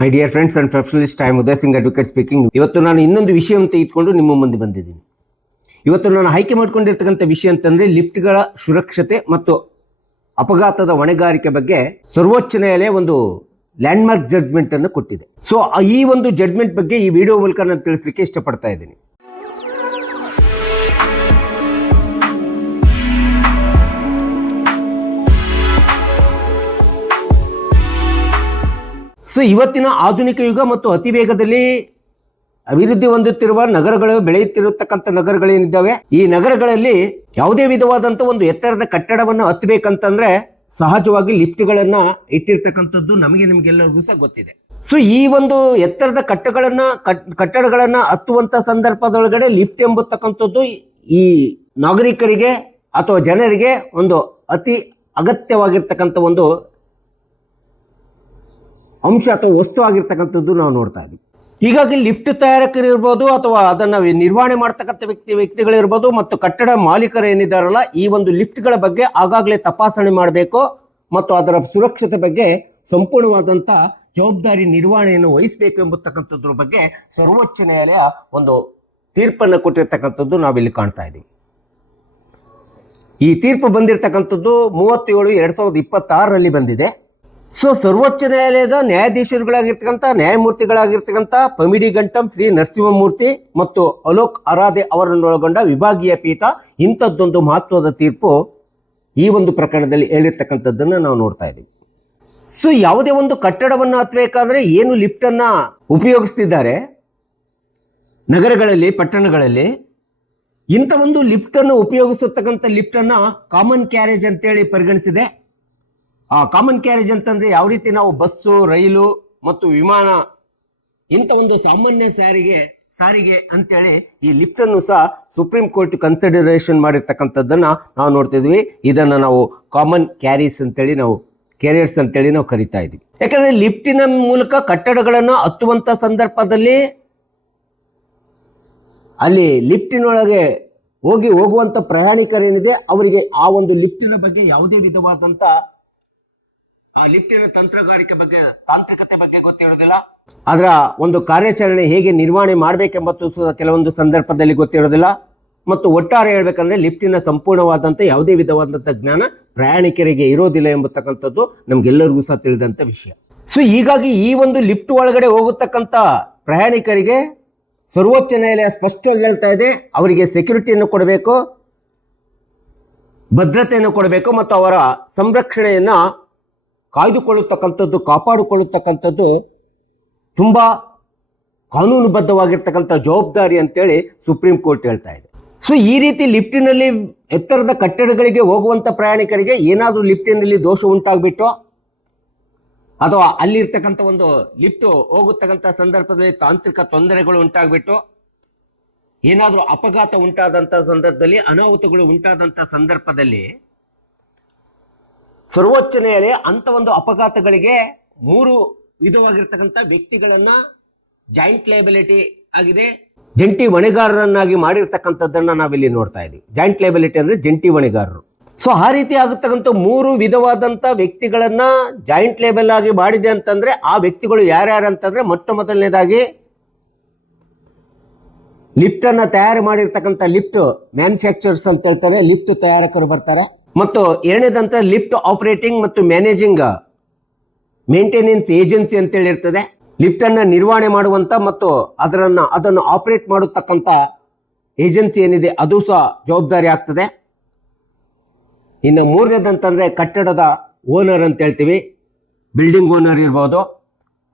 My dear friends and professionalist, I am Uday Singh advocate speaking. ಇವತ್ತು ನಾನು ಇನ್ನೊಂದು ವಿಷಯವನ್ನು ತೆಗೆದುಕೊಂಡು ನಿಮ್ಮ ಮುಂದೆ ಬಂದಿದ್ದೀನಿ. ಇವತ್ತು ನಾನು ಆಯ್ಕೆ ಮಾಡಿಕೊಂಡಿರ್ತಕ್ಕಂಥ ವಿಷಯ ಅಂತಂದರೆ ಲಿಫ್ಟ್ಗಳ ಸುರಕ್ಷತೆ ಮತ್ತು ಅಪಘಾತದ ಹೊಣೆಗಾರಿಕೆ ಬಗ್ಗೆ ಸರ್ವೋಚ್ಚ ನ್ಯಾಯಾಲಯ ಒಂದು ಲ್ಯಾಂಡ್ಮಾರ್ಕ್ ಜಡ್ಜ್ಮೆಂಟ್ ಅನ್ನು ಕೊಟ್ಟಿದೆ. ಸೊ ಈ ಒಂದು ಜಡ್ಜ್ಮೆಂಟ್ ಬಗ್ಗೆ ಈ ವಿಡಿಯೋ ಮೂಲಕ ನಾನು ತಿಳಿಸಲಿಕ್ಕೆ ಇಷ್ಟಪಡ್ತಾ ಇದ್ದೀನಿ. ಸೊ ಇವತ್ತಿನ ಆಧುನಿಕ ಯುಗ ಮತ್ತು ಅತಿ ವೇಗದಲ್ಲಿ ಅಭಿವೃದ್ಧಿ ಹೊಂದುತ್ತಿರುವ ನಗರಗಳು, ಬೆಳೆಯುತ್ತಿರತಕ್ಕಂಥ ನಗರಗಳೇನಿದ್ದಾವೆ, ಈ ನಗರಗಳಲ್ಲಿ ಯಾವುದೇ ವಿಧವಾದಂಥ ಒಂದು ಎತ್ತರದ ಕಟ್ಟಡವನ್ನು ಹತ್ತಬೇಕಂತಂದ್ರೆ ಸಹಜವಾಗಿ ಲಿಫ್ಟ್ಗಳನ್ನ ಇಟ್ಟಿರ್ತಕ್ಕಂಥದ್ದು ನಿಮಗೆಲ್ಲರಿಗೂ ಸಹ ಗೊತ್ತಿದೆ. ಸೊ ಈ ಒಂದು ಎತ್ತರದ ಕಟ್ಟಡಗಳನ್ನ ಹತ್ತುವಂತ ಸಂದರ್ಭದೊಳಗಡೆ ಲಿಫ್ಟ್ ಎಂಬತಕ್ಕಂಥದ್ದು ಈ ನಾಗರಿಕರಿಗೆ ಅಥವಾ ಜನರಿಗೆ ಒಂದು ಅತಿ ಅಗತ್ಯವಾಗಿರ್ತಕ್ಕಂಥ ಒಂದು ಅಂಶ ಅಥವಾ ವಸ್ತು ಆಗಿರ್ತಕ್ಕಂಥದ್ದು ನಾವು ನೋಡ್ತಾ ಇದ್ದೀವಿ. ಹೀಗಾಗಿ ಲಿಫ್ಟ್ ತಯಾರಕರು ಇರ್ಬೋದು ಅಥವಾ ಅದನ್ನು ನಿರ್ವಹಣೆ ಮಾಡ್ತಕ್ಕಂಥ ವ್ಯಕ್ತಿಗಳಿರ್ಬೋದು ಮತ್ತು ಕಟ್ಟಡ ಮಾಲೀಕರು ಏನಿದ್ದಾರಲ್ಲ, ಈ ಒಂದು ಲಿಫ್ಟ್ಗಳ ಬಗ್ಗೆ ಆಗಾಗಲೇ ತಪಾಸಣೆ ಮಾಡಬೇಕು ಮತ್ತು ಅದರ ಸುರಕ್ಷತೆ ಬಗ್ಗೆ ಸಂಪೂರ್ಣವಾದಂಥ ಜವಾಬ್ದಾರಿ ನಿರ್ವಹಣೆಯನ್ನು ವಹಿಸಬೇಕು ಎಂಬತಕ್ಕಂಥದ್ರ ಬಗ್ಗೆ ಸರ್ವೋಚ್ಚ ನ್ಯಾಯಾಲಯ ಒಂದು ತೀರ್ಪನ್ನು ಕೊಟ್ಟಿರ್ತಕ್ಕಂಥದ್ದು ನಾವಿಲ್ಲಿ ಕಾಣ್ತಾ ಇದ್ದೀವಿ. ಈ ತೀರ್ಪು ಬಂದಿರತಕ್ಕಂಥದ್ದು 37/2026 ಬಂದಿದೆ. ಸೊ ಸರ್ವೋಚ್ಚ ನ್ಯಾಯಾಲಯದ ನ್ಯಾಯಮೂರ್ತಿಗಳಾಗಿರ್ತಕ್ಕಂಥ ಪಮಿಡಿ ಗಂಟಂ ಶ್ರೀ ನರಸಿಂಹಮೂರ್ತಿ ಮತ್ತು ಅಲೋಕ್ ಅರಾಧೆ ಅವರನ್ನೊಳಗೊಂಡ ವಿಭಾಗೀಯ ಪೀಠ ಇಂಥದ್ದೊಂದು ಮಹತ್ವದ ತೀರ್ಪು ಈ ಒಂದು ಪ್ರಕರಣದಲ್ಲಿ ಹೇಳಿರ್ತಕ್ಕಂಥದ್ದನ್ನು ನಾವು ನೋಡ್ತಾ ಇದ್ದೀವಿ. ಸೊ ಯಾವುದೇ ಒಂದು ಕಟ್ಟಡವನ್ನು ಹತ್ತಬೇಕಾದ್ರೆ ಏನು ಲಿಫ್ಟನ್ನು ಉಪಯೋಗಿಸ್ತಿದ್ದಾರೆ ನಗರಗಳಲ್ಲಿ, ಪಟ್ಟಣಗಳಲ್ಲಿ, ಇಂಥ ಒಂದು ಲಿಫ್ಟನ್ನು ಉಪಯೋಗಿಸತಕ್ಕಂಥ ಲಿಫ್ಟನ್ನು ಕಾಮನ್ ಕ್ಯಾರೇಜ್ ಅಂತೇಳಿ ಪರಿಗಣಿಸಿದೆ. ಆ ಕಾಮನ್ ಕ್ಯಾರೇಜ್ ಅಂತಂದ್ರೆ ಯಾವ ರೀತಿ ನಾವು ಬಸ್ಸು, ರೈಲು ಮತ್ತು ವಿಮಾನ ಇಂಥ ಒಂದು ಸಾಮಾನ್ಯ ಸಾರಿಗೆ ಅಂತೇಳಿ ಈ ಲಿಫ್ಟ್ ಅನ್ನು ಸಹ ಸುಪ್ರೀಂ ಕೋರ್ಟ್ ಕನ್ಸಿಡರೇಷನ್ ಮಾಡಿರ್ತಕ್ಕಂಥದ್ದನ್ನ ನಾವು ನೋಡ್ತಿದ್ವಿ. ಇದನ್ನ ನಾವು ಕಾಮನ್ ಕ್ಯಾರೀಸ್ ಅಂತೇಳಿ ಕ್ಯಾರಿಯರ್ಸ್ ಅಂತೇಳಿ ನಾವು ಕರಿತಾ ಇದ್ವಿ. ಯಾಕಂದ್ರೆ ಲಿಫ್ಟಿನ ಮೂಲಕ ಕಟ್ಟಡಗಳನ್ನು ಹತ್ತುವಂತ ಸಂದರ್ಭದಲ್ಲಿ ಅಲ್ಲಿ ಲಿಫ್ಟಿನೊಳಗೆ ಹೋಗುವಂತ ಪ್ರಯಾಣಿಕರೇನಿದೆ ಅವರಿಗೆ ಆ ಒಂದು ಲಿಫ್ಟಿನ ಬಗ್ಗೆ ಯಾವುದೇ ವಿಧವಾದಂತ ಆ ಲಿಫ್ಟಿನ ತಾಂತ್ರಿಕತೆ ಬಗ್ಗೆ ಗೊತ್ತಿರೋದಿಲ್ಲ. ಅದರ ಒಂದು ಕಾರ್ಯಾಚರಣೆ ಹೇಗೆ ನಿರ್ವಹಣೆ ಮಾಡಬೇಕೆಂಬತ್ತು ಕೆಲವೊಂದು ಸಂದರ್ಭದಲ್ಲಿ ಗೊತ್ತಿರೋದಿಲ್ಲ. ಮತ್ತು ಒಟ್ಟಾರೆ ಹೇಳ್ಬೇಕಂದ್ರೆ ಲಿಫ್ಟಿನ ಸಂಪೂರ್ಣವಾದಂಥ ಯಾವುದೇ ವಿಧವಾದಂಥ ಜ್ಞಾನ ಪ್ರಯಾಣಿಕರಿಗೆ ಇರೋದಿಲ್ಲ ಎಂಬತಕ್ಕಂಥದ್ದು ನಮ್ಗೆಲ್ಲರಿಗೂ ಸಹ ತಿಳಿದಂಥ ವಿಷಯ. ಸೊ ಹೀಗಾಗಿ ಈ ಒಂದು ಲಿಫ್ಟ್ ಒಳಗಡೆ ಹೋಗತಕ್ಕಂಥ ಪ್ರಯಾಣಿಕರಿಗೆ ಸರ್ವೋಚ್ಚ ನ್ಯಾಯಾಲಯ ಸ್ಪಷ್ಟವಾಗಿ ಹೇಳ್ತಾ ಇದೆ, ಅವರಿಗೆ ಸೆಕ್ಯೂರಿಟಿಯನ್ನು ಕೊಡಬೇಕು, ಭದ್ರತೆಯನ್ನು ಕೊಡಬೇಕು ಮತ್ತು ಅವರ ಸಂರಕ್ಷಣೆಯನ್ನು ಕಾಪಾಡಿಕೊಳ್ಳತಕ್ಕಂಥದ್ದು ತುಂಬ ಕಾನೂನುಬದ್ಧವಾಗಿರ್ತಕ್ಕಂಥ ಜವಾಬ್ದಾರಿ ಅಂತೇಳಿ ಸುಪ್ರೀಂ ಕೋರ್ಟ್ ಹೇಳ್ತಾ ಇದೆ. ಸೊ ಈ ರೀತಿ ಲಿಫ್ಟಿನಲ್ಲಿ ಎತ್ತರದ ಕಟ್ಟಡಗಳಿಗೆ ಹೋಗುವಂಥ ಪ್ರಯಾಣಿಕರಿಗೆ ಏನಾದರೂ ಲಿಫ್ಟಿನಲ್ಲಿ ದೋಷ ಉಂಟಾಗ್ಬಿಟ್ಟು ಅಥವಾ ಅಲ್ಲಿರ್ತಕ್ಕಂಥ ಒಂದು ಲಿಫ್ಟ್ ಹೋಗತಕ್ಕಂಥ ಸಂದರ್ಭದಲ್ಲಿ ತಾಂತ್ರಿಕ ತೊಂದರೆಗಳು ಉಂಟಾಗ್ಬಿಟ್ಟು ಏನಾದರೂ ಅಪಘಾತ ಉಂಟಾದಂಥ ಸಂದರ್ಭದಲ್ಲಿ, ಅನಾಹುತಗಳು ಉಂಟಾದಂಥ ಸಂದರ್ಭದಲ್ಲಿ ಸರ್ವೋಚ್ಚ ನ್ಯಾಯಾಲಯ ಅಂತ ಒಂದು ಅಪಘಾತಗಳಿಗೆ 3 ವಿಧವಾಗಿರ್ತಕ್ಕಂಥ ವ್ಯಕ್ತಿಗಳನ್ನ ಜಾಯಿಂಟ್ ಲಯಬಿಲಿಟಿ ಆಗಿದೆ, ಜಂಟಿ ಹೊಣೆಗಾರರನ್ನಾಗಿ ಮಾಡಿರ್ತಕ್ಕಂಥದ್ದನ್ನ ನಾವಿಲ್ಲಿ ನೋಡ್ತಾ ಇದ್ದೀವಿ. ಜಾಯಿಂಟ್ ಲಯಬಿಲಿಟಿ ಅಂದ್ರೆ ಜಂಟಿ ಹೊಣೆಗಾರರು. ಸೊ ಆ ರೀತಿ ಆಗತಕ್ಕಂಥ 3 ವಿಧವಾದಂಥ ವ್ಯಕ್ತಿಗಳನ್ನ ಜಾಯಿಂಟ್ ಲೇಬಲ್ ಆಗಿ ಮಾಡಿದೆ ಅಂತಂದ್ರೆ ಆ ವ್ಯಕ್ತಿಗಳು ಯಾರ್ಯಾರು ಅಂತಂದ್ರೆ ಮೊದಲನೇದಾಗಿ ಲಿಫ್ಟ್ ಅನ್ನ ತಯಾರು ಮಾಡಿರ್ತಕ್ಕಂಥ ಲಿಫ್ಟ್ ಮ್ಯಾನುಫ್ಯಾಕ್ಚರ್ಸ್ ಅಂತ ಹೇಳ್ತಾರೆ, ಲಿಫ್ಟ್ ತಯಾರಕರು ಬರ್ತಾರೆ. ಮತ್ತು ಎರಡನೇದಂತ ಲಿಫ್ಟ್ ಆಪರೇಟಿಂಗ್ ಮತ್ತು ಮ್ಯಾನೇಜಿಂಗ್ ಮೇಂಟೆನೆನ್ಸ್ ಏಜೆನ್ಸಿ ಅಂತೇಳಿ ಇರ್ತದೆ. ಲಿಫ್ಟ್ ಅನ್ನ ನಿರ್ವಹಣೆ ಮಾಡುವಂತ ಮತ್ತು ಅದನ್ನು ಆಪರೇಟ್ ಮಾಡತಕ್ಕಂಥ ಏಜೆನ್ಸಿ ಏನಿದೆ ಅದು ಸಹ ಜವಾಬ್ದಾರಿ ಆಗ್ತದೆ. ಇನ್ನು ಮೂರನೇದಂತಂದ್ರೆ ಕಟ್ಟಡದ ಓನರ್ ಅಂತ ಹೇಳ್ತೀವಿ, ಬಿಲ್ಡಿಂಗ್ ಓನರ್ ಇರ್ಬೋದು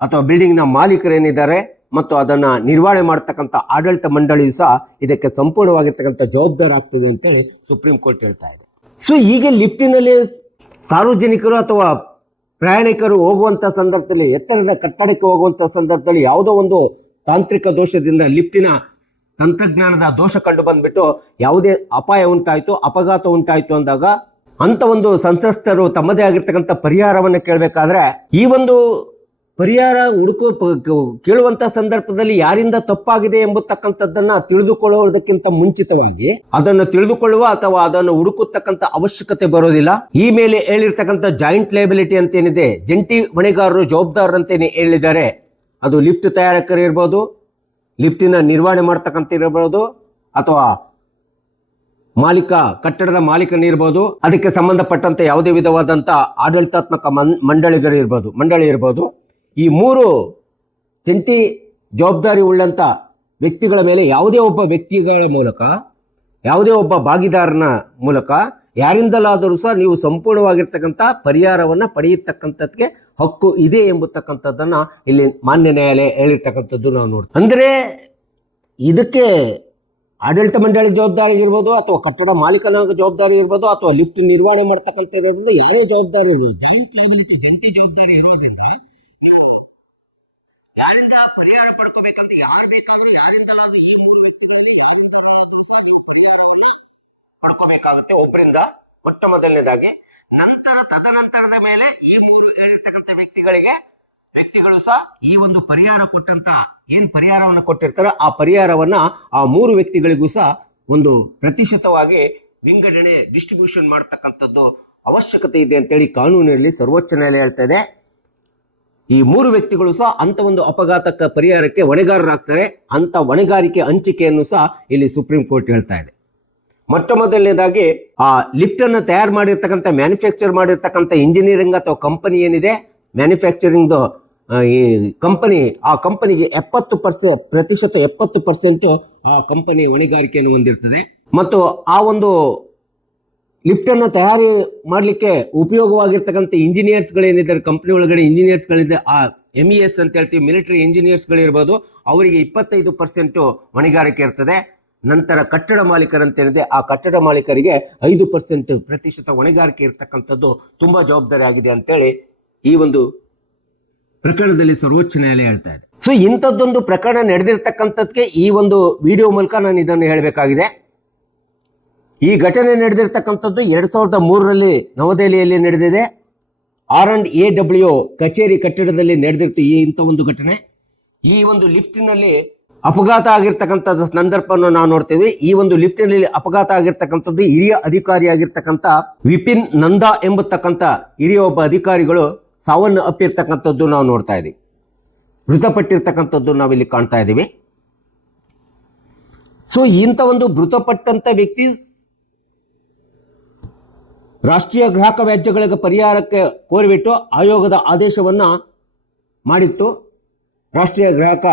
ಅಥವಾ ಬಿಲ್ಡಿಂಗ್ನ ಮಾಲೀಕರೇನಿದ್ದಾರೆ ಮತ್ತು ಅದನ್ನು ನಿರ್ವಹಣೆ ಮಾಡತಕ್ಕಂಥ ಆಡಳಿತ ಮಂಡಳಿಯು ಸಹ ಇದಕ್ಕೆ ಸಂಪೂರ್ಣವಾಗಿರ್ತಕ್ಕಂಥ ಜವಾಬ್ದಾರಿ ಆಗ್ತದೆ ಅಂತೇಳಿ ಸುಪ್ರೀಂ ಕೋರ್ಟ್ ಹೇಳ್ತಾ ಇದೆ. ಸೊ ಹೀಗೆ ಲಿಫ್ಟಿನಲ್ಲಿ ಸಾರ್ವಜನಿಕರು ಅಥವಾ ಪ್ರಯಾಣಿಕರು ಹೋಗುವಂಥ ಸಂದರ್ಭದಲ್ಲಿ, ಎತ್ತರದ ಕಟ್ಟಡಕ್ಕೆ ಹೋಗುವಂಥ ಸಂದರ್ಭದಲ್ಲಿ ಯಾವುದೋ ಒಂದು ತಾಂತ್ರಿಕ ದೋಷದಿಂದ ಲಿಫ್ಟಿನ ತಂತ್ರಜ್ಞಾನದ ದೋಷ ಕಂಡು ಬಂದ್ಬಿಟ್ಟು ಯಾವುದೇ ಅಪಾಯ ಉಂಟಾಯಿತು, ಅಪಘಾತ ಉಂಟಾಯಿತು ಅಂದಾಗ ಅಂತ ಒಂದು ಸಂತ್ರಸ್ತರು ತಮ್ಮದೇ ಆಗಿರ್ತಕ್ಕಂಥ ಪರಿಹಾರವನ್ನು ಕೇಳಬೇಕಾದ್ರೆ ಈ ಒಂದು ಪರಿಹಾರ ಕೇಳುವಂತ ಸಂದರ್ಭದಲ್ಲಿ ಯಾರಿಂದ ತಪ್ಪಾಗಿದೆ ಎಂಬತಕ್ಕಂಥದ್ದನ್ನ ತಿಳಿದುಕೊಳ್ಳುವುದಕ್ಕಿಂತ ಮುಂಚಿತವಾಗಿ ಅದನ್ನು ತಿಳಿದುಕೊಳ್ಳುವ ಅಥವಾ ಅದನ್ನು ಹುಡುಕತಕ್ಕಂಥ ಅವಶ್ಯಕತೆ ಬರೋದಿಲ್ಲ. ಈ ಮೇಲೆ ಹೇಳಿರ್ತಕ್ಕಂಥ ಜಾಯಿಂಟ್ ಲಯಬಿಲಿಟಿ ಅಂತೇನಿದೆ, ಜಂಟಿ ಹೊಣೆಗಾರರು ಜವಾಬ್ದಾರರಂತೇನೆ ಹೇಳಿದ್ದಾರೆ, ಅದು ಲಿಫ್ಟ್ ತಯಾರಕರು ಇರ್ಬೋದು, ಲಿಫ್ಟಿನ ನಿರ್ವಹಣೆ ಮಾಡ್ತಕ್ಕಂಥ ಇರ್ಬೋದು, ಅಥವಾ ಕಟ್ಟಡದ ಮಾಲೀಕನಿರ್ಬೋದು, ಅದಕ್ಕೆ ಸಂಬಂಧಪಟ್ಟಂತೆ ಯಾವುದೇ ವಿಧವಾದಂಥ ಆಡಳಿತಾತ್ಮಕ ಮಂಡಳಿ ಇರ್ಬೋದು. ಈ 3 ಜಂಟಿ ಜವಾಬ್ದಾರಿ ಉಳ್ಳಂಥ ವ್ಯಕ್ತಿಗಳ ಮೇಲೆ ಯಾವುದೇ ಒಬ್ಬ ವ್ಯಕ್ತಿಗಳ ಮೂಲಕ, ಯಾವುದೇ ಒಬ್ಬ ಭಾಗಿದಾರನ ಮೂಲಕ ಯಾರಿಂದಲಾದರೂ ಸಹ ನೀವು ಸಂಪೂರ್ಣವಾಗಿರ್ತಕ್ಕಂಥ ಪರಿಹಾರವನ್ನು ಪಡೆಯತಕ್ಕಂಥದ್ಗೆ ಹಕ್ಕು ಇದೆ ಎಂಬತಕ್ಕಂಥದ್ದನ್ನು ಇಲ್ಲಿ ಮಾನ್ಯ ನ್ಯಾಯಾಲಯ ಹೇಳಿರ್ತಕ್ಕಂಥದ್ದು ನಾವು ನೋಡ್ತೀವಿ. ಅಂದರೆ ಇದಕ್ಕೆ ಆಡಳಿತ ಮಂಡಳಿ ಜವಾಬ್ದಾರಿ ಇರ್ಬೋದು, ಅಥವಾ ಕಟ್ಟಡ ಮಾಲೀಕನ ಜವಾಬ್ದಾರಿ ಇರ್ಬೋದು, ಅಥವಾ ಲಿಫ್ಟ್ ನಿರ್ವಹಣೆ ಮಾಡ್ತಕ್ಕಂಥ ಇರೋದ್ರಿಂದ ಯಾರೇ ಜವಾಬ್ದಾರಿ ಇರ್ಬೋದು, ಜಂಟಿ ಜವಾಬ್ದಾರಿ ಇರೋದ್ರಿಂದ ಯಾರಿಂದ ಪರಿಹಾರ ಪಡ್ಕೋಬೇಕಂತ ಯಾರು ಬೇಕಾದ್ರೂ ಯಾರಿಂದಲಾದ್ರೂ ಈ 3 ವ್ಯಕ್ತಿಗಳಲ್ಲಿ ಯಾರಿಂದಲಾದ್ರೂ ಸಹ ನೀವು ಪರಿಹಾರವನ್ನ ಪಡ್ಕೋಬೇಕಾಗುತ್ತೆ ಒಬ್ಬರಿಂದ, ಮೊಟ್ಟ ಮೊದಲನೇದಾಗಿ. ನಂತರ ತದನಂತರದ ಮೇಲೆ ಈ 3 ಹೇಳಿರ್ತಕ್ಕಂಥ ವ್ಯಕ್ತಿಗಳು ಸಹ ಈ ಒಂದು ಪರಿಹಾರ ಕೊಟ್ಟಂತ ಏನ್ ಪರಿಹಾರವನ್ನು ಕೊಟ್ಟಿರ್ತಾರೋ ಆ ಪರಿಹಾರವನ್ನ ಆ 3 ವ್ಯಕ್ತಿಗಳಿಗೂ ಸಹ ಒಂದು ಪ್ರತಿಶತವಾಗಿ ವಿಂಗಡಣೆ ಡಿಸ್ಟ್ರಿಬ್ಯೂಷನ್ ಮಾಡ್ತಕ್ಕಂಥದ್ದು ಅವಶ್ಯಕತೆ ಇದೆ ಅಂತೇಳಿ ಕಾನೂನಿನಲ್ಲಿ ಸರ್ವೋಚ್ಚ ನ್ಯಾಯಾಲಯ ಹೇಳ್ತಾ ಇದೆ. ಈ 3 ವ್ಯಕ್ತಿಗಳು ಸಹ ಅಂತ ಒಂದು ಅಪಘಾತಕ ಪರಿಹಾರಕ್ಕೆ ಹೊಣೆಗಾರರಾಗ್ತಾರೆ. ಅಂತ ಹೊಣೆಗಾರಿಕೆ ಹಂಚಿಕೆಯನ್ನು ಸಹ ಇಲ್ಲಿ ಸುಪ್ರೀಂ ಕೋರ್ಟ್ ಹೇಳ್ತಾ ಇದೆ. ಮೊಟ್ಟ ಮೊದಲನೇದಾಗಿ ಆ ಲಿಫ್ಟ್ ಅನ್ನು ತಯಾರು ಮಾಡಿರ್ತಕ್ಕಂಥ ಮ್ಯಾನುಫ್ಯಾಕ್ಚರ್ ಮಾಡಿರ್ತಕ್ಕಂಥ ಇಂಜಿನಿಯರಿಂಗ್ ಅಥವಾ ಕಂಪನಿ ಏನಿದೆ, ಮ್ಯಾನುಫ್ಯಾಕ್ಚರಿಂಗ್ ಈ ಕಂಪನಿ, ಆ ಕಂಪನಿಗೆ 70% ಆ ಕಂಪನಿ ಹೊಣೆಗಾರಿಕೆಯನ್ನು ಹೊಂದಿರ್ತದೆ. ಮತ್ತು ಆ ಒಂದು ಲಿಫ್ಟ್ ಅನ್ನು ತಯಾರಿ ಮಾಡಲಿಕ್ಕೆ ಉಪಯೋಗವಾಗಿರ್ತಕ್ಕಂಥ ಇಂಜಿನಿಯರ್ಸ್ಗಳೇನಿದ್ದಾರೆ, ಕಂಪನಿ ಒಳಗಡೆ ಇಂಜಿನಿಯರ್ಸ್ಗಳಿದೆ, ಆ MES ಅಂತ ಹೇಳ್ತೀವಿ, ಮಿಲಿಟರಿ ಇಂಜಿನಿಯರ್ಸ್ಗಳಿರ್ಬೋದು, ಅವರಿಗೆ 25% ಹೊಣೆಗಾರಿಕೆ ಇರ್ತದೆ. ನಂತರ ಕಟ್ಟಡ ಮಾಲೀಕರಂತೇನಿದೆ, ಆ ಕಟ್ಟಡ ಮಾಲೀಕರಿಗೆ 5% ಪ್ರತಿಶತ ಹೊಣೆಗಾರಿಕೆ ಇರ್ತಕ್ಕಂಥದ್ದು ತುಂಬಾ ಜವಾಬ್ದಾರಿ ಆಗಿದೆ ಅಂತೇಳಿ ಈ ಒಂದು ಪ್ರಕರಣದಲ್ಲಿ ಸರ್ವೋಚ್ಚ ನ್ಯಾಯಾಲಯ ಹೇಳ್ತಾ ಇದೆ. ಸೊ ಇಂಥದ್ದೊಂದು ಪ್ರಕರಣ ನಡೆದಿರ್ತಕ್ಕಂಥದ್ಕೆ ಈ ಒಂದು ವಿಡಿಯೋ ಮೂಲಕ ನಾನು ಇದನ್ನು ಹೇಳಬೇಕಾಗಿದೆ. ಈ ಘಟನೆ ನಡೆದಿರ್ತಕ್ಕಂಥದ್ದು 2003ರಲ್ಲಿ ನವದೆಹಲಿಯಲ್ಲಿ ನಡೆದಿದೆ. R&AW ಕಚೇರಿ ಕಟ್ಟಡದಲ್ಲಿ ನಡೆದಿತ್ತು ಇಂಥ ಒಂದು ಘಟನೆ. ಈ ಒಂದು ಲಿಫ್ಟಿನಲ್ಲಿ ಅಪಘಾತ ಆಗಿರ್ತಕ್ಕಂಥದ್ದು ಸಂದರ್ಭವನ್ನು ನಾವು ನೋಡ್ತೇವೆ. ಈ ಒಂದು ಲಿಫ್ಟಿನಲ್ಲಿ ಅಪಘಾತ ಆಗಿರ್ತಕ್ಕಂಥದ್ದು ಹಿರಿಯ ಅಧಿಕಾರಿಯಾಗಿರ್ತಕ್ಕಂಥ ವಿಪಿನ್ ನಂದಾ ಎಂಬತಕ್ಕಂಥ ಹಿರಿಯ ಒಬ್ಬ ಅಧಿಕಾರಿಗಳು ಸಾವನ್ನು ಅಪ್ಪಿರ್ತಕ್ಕಂಥದ್ದು ನಾವು ನೋಡ್ತಾ ಇದ್ದೀವಿ. ಮೃತಪಟ್ಟಿರ್ತಕ್ಕಂಥದ್ದು ನಾವಿಲ್ಲಿ ಕಾಣ್ತಾ ಇದ್ದೀವಿ. ಸೊ ಇಂಥ ಒಂದು ಮೃತಪಟ್ಟಂತ ವ್ಯಕ್ತಿ ರಾಷ್ಟ್ರೀಯ ಗ್ರಾಹಕ ವ್ಯಾಜ್ಯಗಳಿಗೆ ಪರಿಹಾರಕ್ಕೆ ಕೋರಿಬಿಟ್ಟು ಆಯೋಗದ ಆದೇಶವನ್ನ ಮಾಡಿತ್ತು. ರಾಷ್ಟ್ರೀಯ ಗ್ರಾಹಕ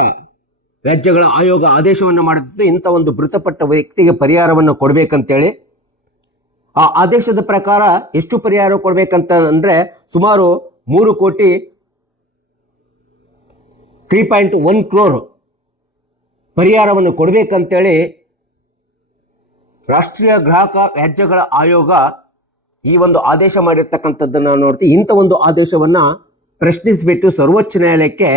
ವ್ಯಾಜ್ಯಗಳ ಆಯೋಗ ಆದೇಶವನ್ನು ಮಾಡಿದ್ದು ಇಂಥ ಒಂದು ಮೃತಪಟ್ಟ ವ್ಯಕ್ತಿಗೆ ಪರಿಹಾರವನ್ನು ಕೊಡಬೇಕಂತೇಳಿ. ಆ ಆದೇಶದ ಪ್ರಕಾರ ಎಷ್ಟು ಪರಿಹಾರ ಕೊಡಬೇಕಂತ ಅಂದರೆ ಸುಮಾರು 3,3.1 crore ಪರಿಹಾರವನ್ನು ಕೊಡಬೇಕಂತೇಳಿ ರಾಷ್ಟ್ರೀಯ ಗ್ರಾಹಕ ವ್ಯಾಜ್ಯಗಳ ಆಯೋಗ ಈ ಒಂದು ಆದೇಶ ಮಾಡಿರ್ತಕ್ಕಂಥದ್ದನ್ನು ನಾವು ನೋಡ್ತೀವಿ. ಇಂಥ ಒಂದು ಆದೇಶವನ್ನ ಪ್ರಶ್ನಿಸಿಬಿಟ್ಟು ಸರ್ವೋಚ್ಚ ನ್ಯಾಯಾಲಯಕ್ಕೆ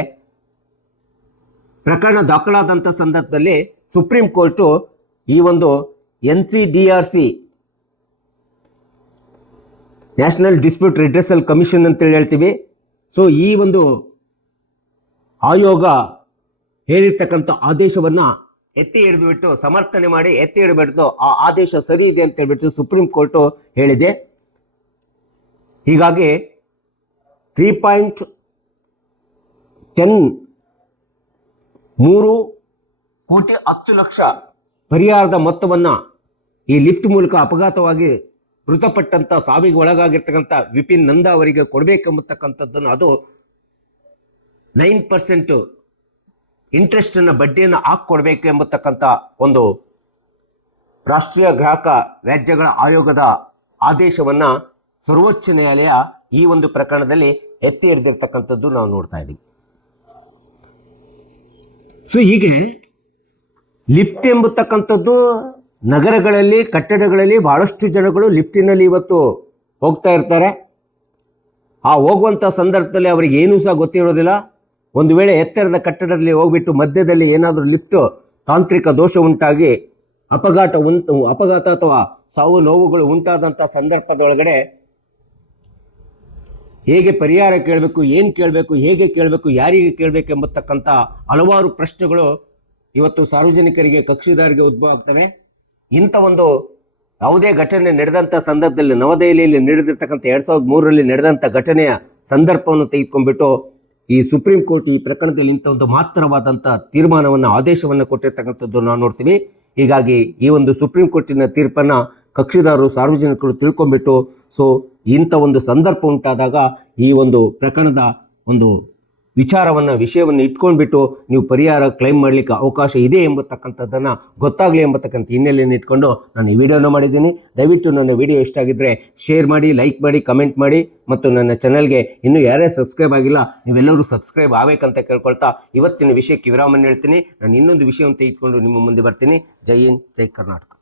ಪ್ರಕರಣ ದಾಖಲಾದಂಥ ಸಂದರ್ಭದಲ್ಲಿ ಸುಪ್ರೀಂ ಕೋರ್ಟು ಈ ಒಂದು NCDRC national dispute redressal commission ಅಂತೇಳಿ ಹೇಳ್ತೀವಿ. ಸೊ ಈ ಒಂದು ಆಯೋಗ ಹೇಳಿರ್ತಕ್ಕಂಥ ಆದೇಶವನ್ನ ಎತ್ತಿ ಹಿಡಿದುಬಿಟ್ಟು ಸಮರ್ಥನೆ ಮಾಡಿ ಎತ್ತಿ ಹಿಡಿಬಿಟ್ಟು ಆ ಆದೇಶ ಸರಿ ಇದೆ ಅಂತ ಹೇಳ್ಬಿಟ್ಟು ಸುಪ್ರೀಂ ಕೋರ್ಟು ಹೇಳಿದೆ. ಹೀಗಾಗಿ 3,10,00,000 ಪರಿಹಾರದ ಮೊತ್ತವನ್ನು ಈ ಲಿಫ್ಟ್ ಮೂಲಕ ಅಪಘಾತವಾಗಿ ಮೃತಪಟ್ಟಂತ ಸಾವಿಗೆ ಒಳಗಾಗಿರ್ತಕ್ಕಂಥ ವಿಪಿನ್ ನಂದಾ ಅವರಿಗೆ ಕೊಡಬೇಕೆಂಬತಕ್ಕಂಥದ್ದನ್ನು ಅದು 9% ಇಂಟ್ರೆಸ್ಟ್ ಅನ್ನ ಬಡ್ಡಿಯನ್ನು ಹಾಕೊಡ್ಬೇಕು ಎಂಬತಕ್ಕಂಥ ಒಂದು ರಾಷ್ಟ್ರೀಯ ಗ್ರಾಹಕ ವ್ಯಾಜ್ಯಗಳ ಆಯೋಗದ ಆದೇಶವನ್ನ ಸರ್ವೋಚ್ಚ ನ್ಯಾಯಾಲಯ ಈ ಒಂದು ಪ್ರಕರಣದಲ್ಲಿ ಎತ್ತಿ ಹಿಡಿದಿರ್ತಕ್ಕಂಥದ್ದು ನಾವು ನೋಡ್ತಾ ಇದ್ದೀವಿ. ಸೊ ಹೀಗೆ ಲಿಫ್ಟ್ ಎಂಬತಕ್ಕಂಥದ್ದು ನಗರಗಳಲ್ಲಿ ಕಟ್ಟಡಗಳಲ್ಲಿ ಬಹಳಷ್ಟು ಜನಗಳು ಲಿಫ್ಟಿನಲ್ಲಿ ಇವತ್ತು ಹೋಗ್ತಾ ಇರ್ತಾರೆ. ಆ ಹೋಗುವಂಥ ಸಂದರ್ಭದಲ್ಲಿ ಅವರಿಗೆ ಏನೂ ಸಹ ಗೊತ್ತಿರೋದಿಲ್ಲ. ಒಂದು ವೇಳೆ ಎತ್ತರದ ಕಟ್ಟಡದಲ್ಲಿ ಹೋಗ್ಬಿಟ್ಟು ಮಧ್ಯದಲ್ಲಿ ಏನಾದರೂ ಲಿಫ್ಟ್ ತಾಂತ್ರಿಕ ದೋಷ ಉಂಟಾಗಿ ಅಪಘಾತ ಅಥವಾ ಸಾವು ನೋವುಗಳು ಉಂಟಾದಂಥ ಸಂದರ್ಭದೊಳಗಡೆ ಹೇಗೆ ಪರಿಹಾರ ಕೇಳಬೇಕು, ಏನು ಕೇಳಬೇಕು, ಹೇಗೆ ಕೇಳಬೇಕು, ಯಾರಿಗೆ ಕೇಳಬೇಕು ಎಂಬತಕ್ಕಂಥ ಹಲವಾರು ಪ್ರಶ್ನೆಗಳು ಇವತ್ತು ಸಾರ್ವಜನಿಕರಿಗೆ, ಕಕ್ಷಿದಾರರಿಗೆ ಉದ್ಭವ ಆಗ್ತವೆ. ಇಂಥ ಒಂದು ಯಾವುದೇ ಘಟನೆ ನಡೆದಂಥ ಸಂದರ್ಭದಲ್ಲಿ ನವದೆಹಲಿಯಲ್ಲಿ ನಡೆದಿರ್ತಕ್ಕಂಥ 2003ರಲ್ಲಿ ನಡೆದಂಥ ಘಟನೆಯ ಸಂದರ್ಭವನ್ನು ತೆಗೆದುಕೊಂಡ್ಬಿಟ್ಟು ಈ ಸುಪ್ರೀಂ ಕೋರ್ಟ್ ಈ ಪ್ರಕರಣದಲ್ಲಿ ಇಂಥ ಒಂದು ಮಹತ್ತರವಾದಂಥ ತೀರ್ಮಾನವನ್ನು ಆದೇಶವನ್ನು ಕೊಟ್ಟಿರ್ತಕ್ಕಂಥದ್ದು ನಾವು ನೋಡ್ತೀವಿ. ಹೀಗಾಗಿ ಈ ಒಂದು ಸುಪ್ರೀಂ ಕೋರ್ಟಿನ ತೀರ್ಪನ್ನು ಕಕ್ಷಿದಾರರು ಸಾರ್ವಜನಿಕರು ತಿಳ್ಕೊಂಡ್ಬಿಟ್ಟು ಇಂಥ ಒಂದು ಸಂದರ್ಭ ಉಂಟಾದಾಗ ಈ ಒಂದು ಪ್ರಕರಣದ ಒಂದು ವಿಷಯವನ್ನು ಇಟ್ಕೊಂಡ್ಬಿಟ್ಟು ನೀವು ಪರಿಹಾರ ಕ್ಲೈಮ್ ಮಾಡಲಿಕ್ಕೆ ಅವಕಾಶ ಇದೆ ಎಂಬತಕ್ಕಂಥದ್ದನ್ನು ಗೊತ್ತಾಗಲಿ ಎಂಬತಕ್ಕಂಥ ಹಿನ್ನೆಲೆಯನ್ನು ಇಟ್ಕೊಂಡು ನಾನು ಈ ವಿಡಿಯೋನ ಮಾಡಿದ್ದೀನಿ. ದಯವಿಟ್ಟು ನನ್ನ ವಿಡಿಯೋ ಇಷ್ಟ ಆಗಿದ್ದರೆ ಶೇರ್ ಮಾಡಿ, ಲೈಕ್ ಮಾಡಿ, ಕಮೆಂಟ್ ಮಾಡಿ ಮತ್ತು ನನ್ನ ಚಾನಲ್ಗೆ ಇನ್ನೂ ಯಾರೇ ಸಬ್ಸ್ಕ್ರೈಬ್ ಆಗಿಲ್ಲ ನೀವೆಲ್ಲರೂ ಸಬ್ಸ್ಕ್ರೈಬ್ ಆಗಬೇಕಂತ ಕೇಳ್ಕೊಳ್ತಾ ಇವತ್ತಿನ ವಿಷಯಕ್ಕೆ ವಿರಾಮವನ್ನು ಹೇಳ್ತೀನಿ. ನಾನು ಇನ್ನೊಂದು ವಿಷಯವನ್ನು ತೆಗೆದುಕೊಂಡು ನಿಮ್ಮ ಮುಂದೆ ಬರ್ತೀನಿ. ಜೈ ಹಿಂದ್, ಜೈ ಕರ್ನಾಟಕ.